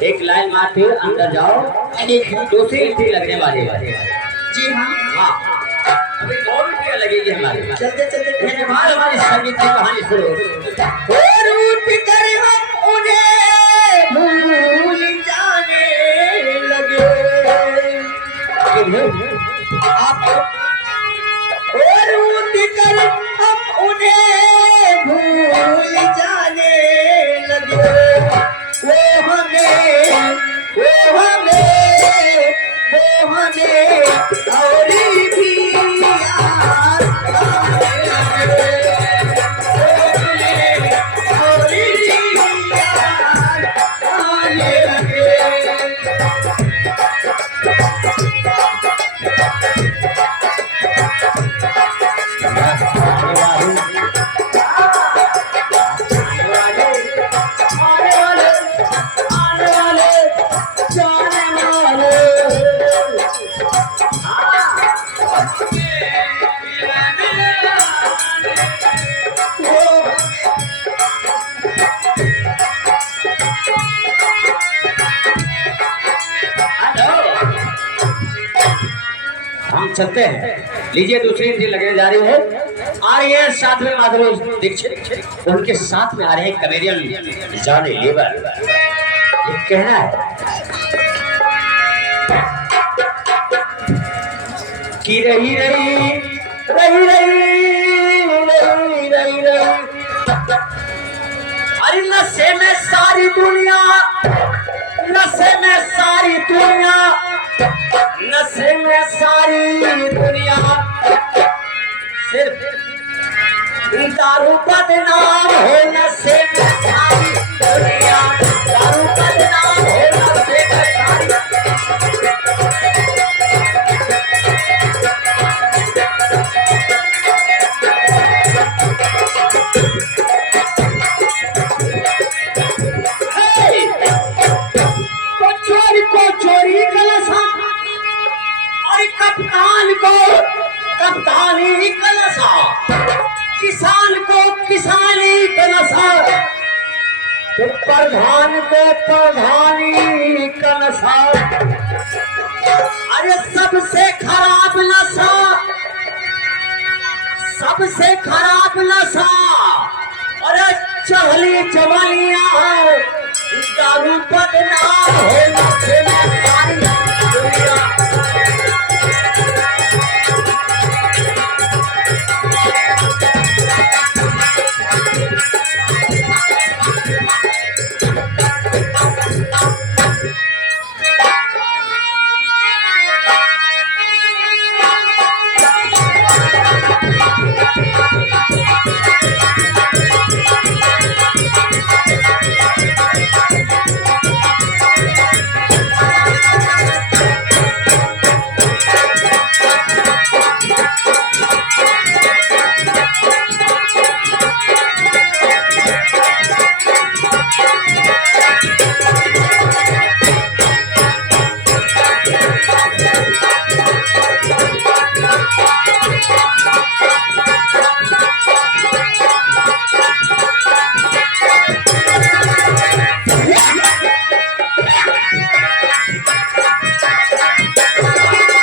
एक लाइन मारते हुए अंदर जाओ, दूसरी एंट्री लगने वाली है। जी हाँ हाँ, अभी 2 एंट्री लगेगी हमारी। चलते चलते इसके बाद हमारी संगीत की कहानी शुरू। और उठ कर हम उन्हें भूल जाने लगे। आप और उठ कर हम उन्हें भूल जाने लगे। वो हमें और भी याद आने लगे। और भी याद आने लगे। हम चलते हैं। लीजिए दूसरी एंट्री लगने जा रही है। आ रही है साथ में माधुरी दीक्षित, उनके साथ में आ रहे हैं कमेडियन जॉनी लीवर। ये कहना है कि रही रही रही रही रही रही रही, अरे नशे में सारी दुनिया, नशे में सारी दुनिया, नशे में सारी दुनिया, सिर्फ दारू बदनाम हो। नशे में सारी दुनिया, दारू बदनाम हो। नशे में सारी चोरी कलसा और कप्तान को कप्तानी का नशा, किसान को किसानी का नशा, तो प्रधान को प्रधानी का नशा। अरे सबसे खराब नशा, सबसे खराब नशा। अरे चहली जवानियां दारू बदनाम हो। नशे में